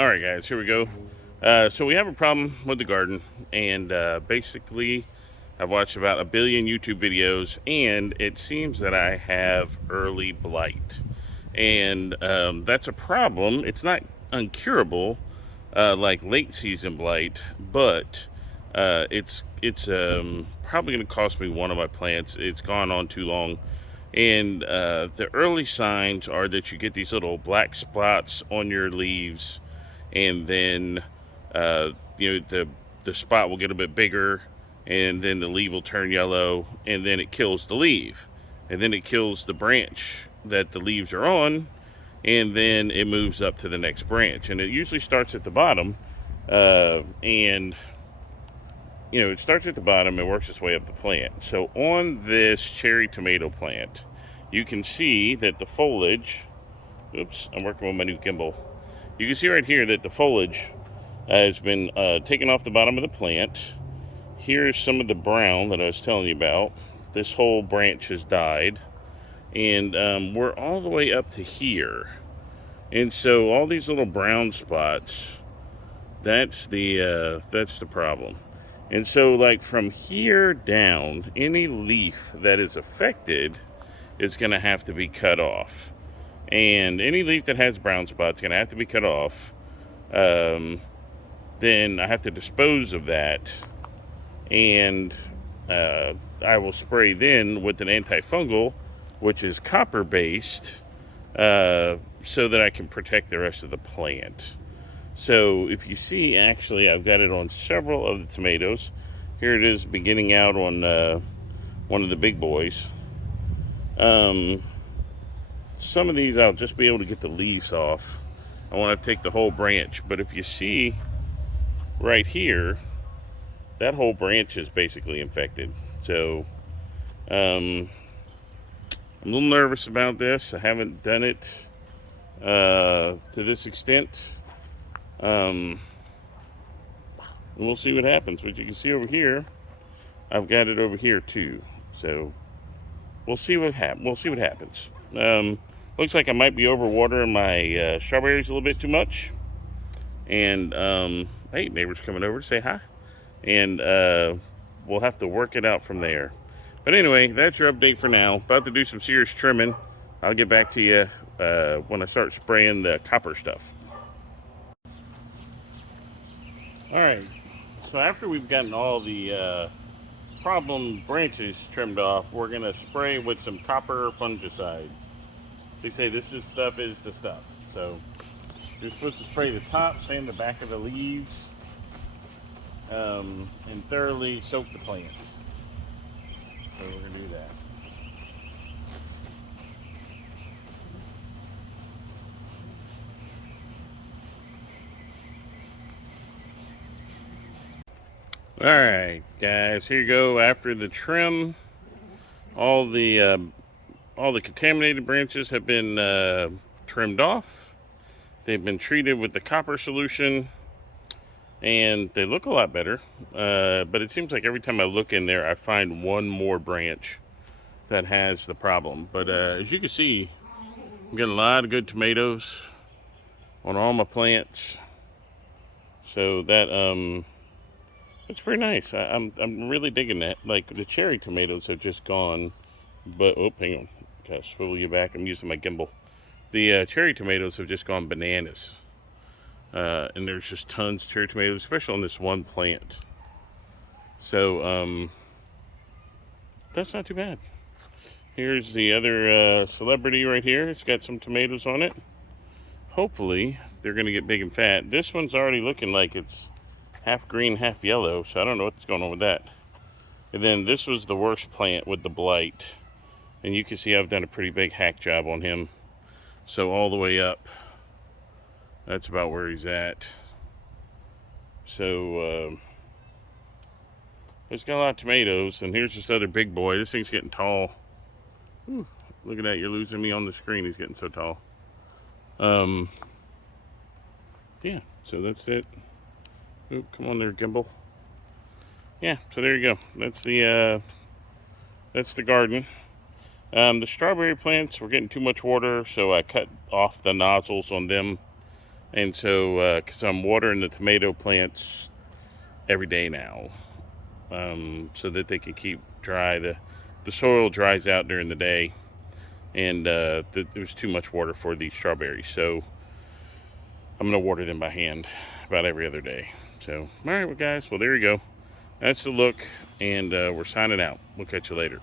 Alright guys, here we go. So we have a problem with the garden, and basically I've watched about a billion YouTube videos, and it seems that I have early blight. And that's a problem. It's not uncurable like late season blight, but it's probably going to cost me one of my plants. It's gone on too long. And the early signs are that you get these little black spots on your leaves, and then the spot will get a bit bigger, and then the leaf will turn yellow, and then it kills the leaf, and then it kills the branch that the leaves are on, and then it moves up to the next branch, and it usually starts at the bottom, and it starts at the bottom and works its way up the plant. So on this cherry tomato plant, you can see that the foliage, oops, I'm working with my new gimbal. You can see right here that the foliage has been taken off the bottom of the plant. Here's some of the brown that I was telling you about. This whole branch has died. And we're all the way up to here. And so all these little brown spots, that's the problem. And so, like, from here down, any leaf that is affected is going to have to be cut off. And any leaf that has brown spots is going to have to be cut off. Then I have to dispose of that. And I will spray then with an antifungal, which is copper-based, so that I can protect the rest of the plant. So if you see, actually, I've got it on several of the tomatoes. Here it is beginning out on one of the big boys. Some of these I'll just be able to get the leaves off. I want to take the whole branch. But if you see right here, that whole branch is basically infected. So I'm a little nervous about this. I haven't done it to this extent. We'll see what happens. But you can see over here, I've got it over here too. So we'll see what happens. Looks like I might be overwatering my strawberries a little bit too much. And hey, neighbor's coming over to say hi. And we'll have to work it out from there. But anyway, that's your update for now. About to do some serious trimming. I'll get back to you when I start spraying the copper stuff. Alright, so after we've gotten all the problem branches trimmed off, we're going to spray with some copper fungicide. They say this stuff is the stuff. So you're supposed to spray the tops and the back of the leaves and thoroughly soak the plants. So we're going to do that. Alright guys, here you go. After the trim, all the contaminated branches have been trimmed off. They've been treated with the copper solution, and they look a lot better. But it seems like every time I look in there, I find one more branch that has the problem. But as you can see, I'm getting a lot of good tomatoes on all my plants. So that it's pretty nice. I'm really digging that. Like, the cherry tomatoes have just gone, but oh, hang on, gotta swivel you back. I'm using my gimbal. The cherry tomatoes have just gone bananas, and there's just tons of cherry tomatoes, especially on this one plant. So that's not too bad. Here's the other celebrity right here. It's got some tomatoes on it. Hopefully they're gonna get big and fat. This one's already looking like it's half green, half yellow, so I don't know what's going on with that. And then this was the worst plant with the blight. And you can see I've done a pretty big hack job on him. So all the way up, that's about where he's at. So it's got a lot of tomatoes. And here's this other big boy. This thing's getting tall. Whew, look at that, you're losing me on the screen. He's getting so tall. Yeah, so that's it. Oop, come on there, gimbal. Yeah, so there you go. That's the garden. The strawberry plants were getting too much water, so I cut off the nozzles on them And so, because I'm watering the tomato plants every day now, so that they can keep dry. The soil dries out during the day, and there's too much water for these strawberries. So I'm going to water them by hand about every other day. So, all right, well, guys, well, there you go. That's the look, and we're signing out. We'll catch you later.